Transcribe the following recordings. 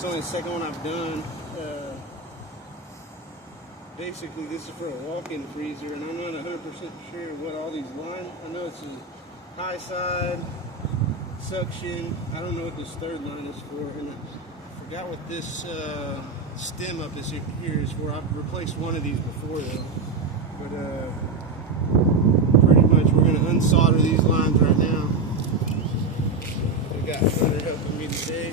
It's only the second one I've done. Basically, this is for a walk-in freezer, and I'm not 100% sure what all these lines. I know it's a high side, suction. I don't know what this third line is for, and I forgot what this stem up is here is for. I've replaced one of these before though, but pretty much we're gonna unsolder these lines right now. We got Hunter helping me today.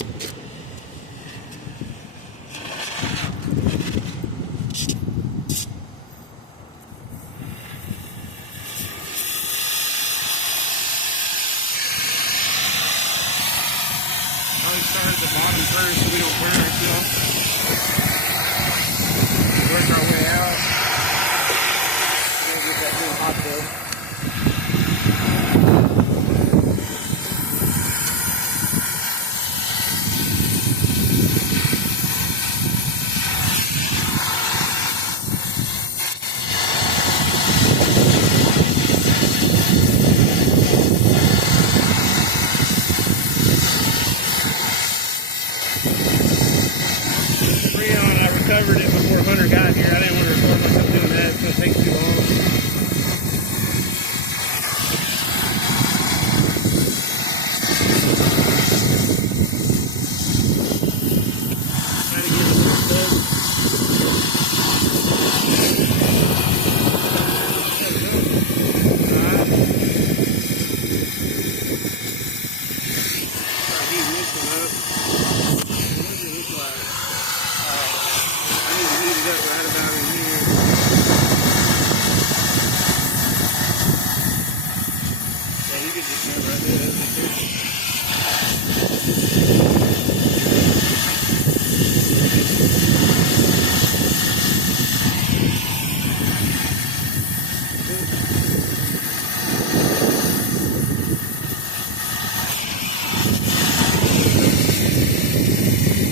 Start at the bottom first so we don't burn ourselves. Work our way out. We'll get that little hot though. Covered it before Hunter got here. I didn't want to record myself doing that. It's going to take too long. Trying to give it a little tug. Alright. Start heating this one up. What does it look like? Heat it up right about in here. Yeah, you could just go right there.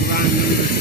Line number 2.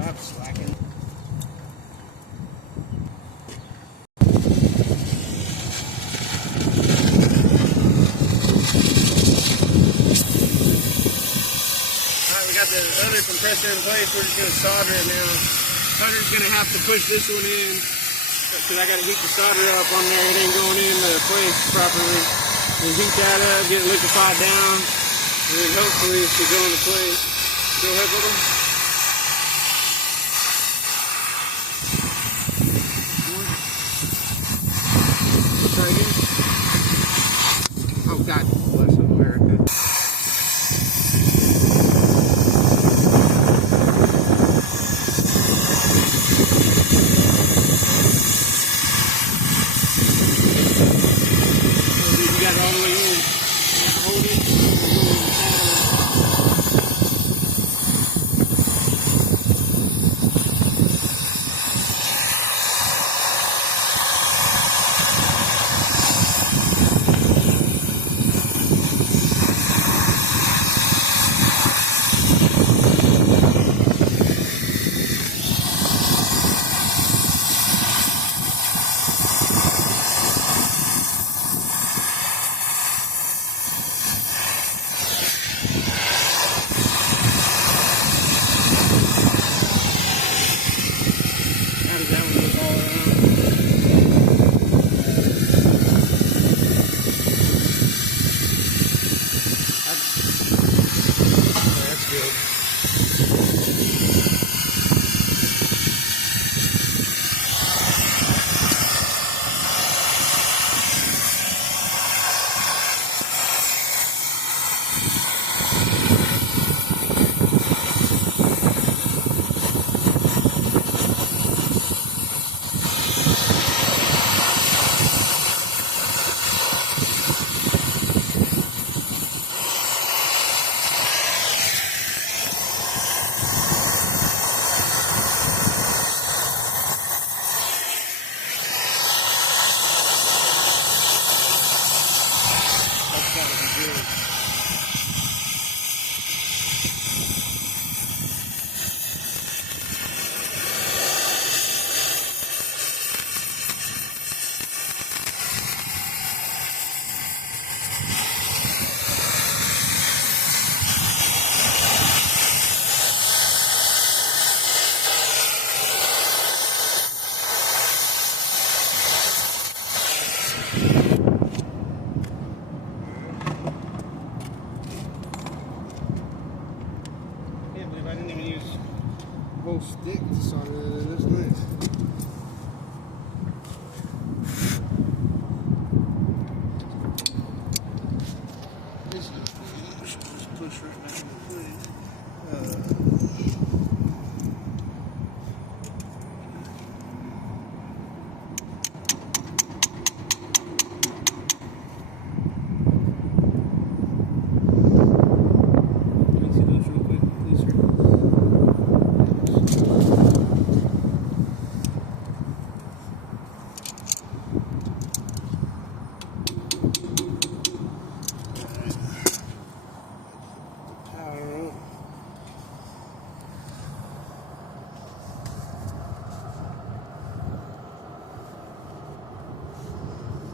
I'm slacking. Alright, we got the other compressor in place. We're just going to solder it now. Hunter's going to have to push this one in because I got to heat the solder up on there. It ain't going in place properly. And heat that up, get it liquefied down, and then hopefully it should go into place. Go ahead, brother. Oh, God bless America. You got it all the way in. Hold it.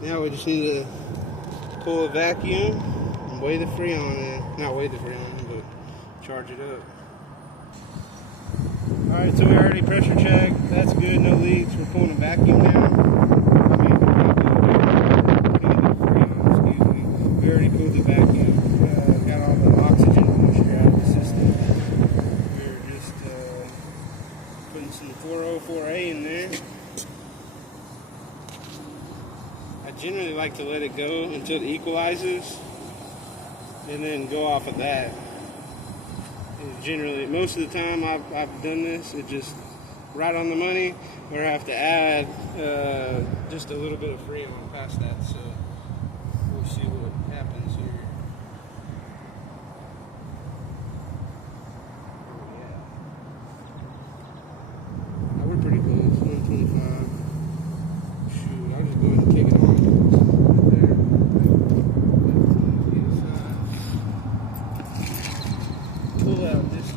Now we just need to pull a vacuum and weigh the Freon in. Not weigh the Freon, but charge it up. Alright, so we already pressure checked. That's good, no leaks. We're pulling a vacuum now. We already pulled the vacuum. Got all the oxygen moisture out of the system. We're just putting some 404A in there. I generally like to let it go until it equalizes and then go off of that. And generally, most of the time I've done this, it just right on the money, or I have to add just a little bit of Freon past that. So we'll see what happens here. Oh, we're pretty close, 125. Shoot, I'll just go ahead and take it on. Right there. Pull out this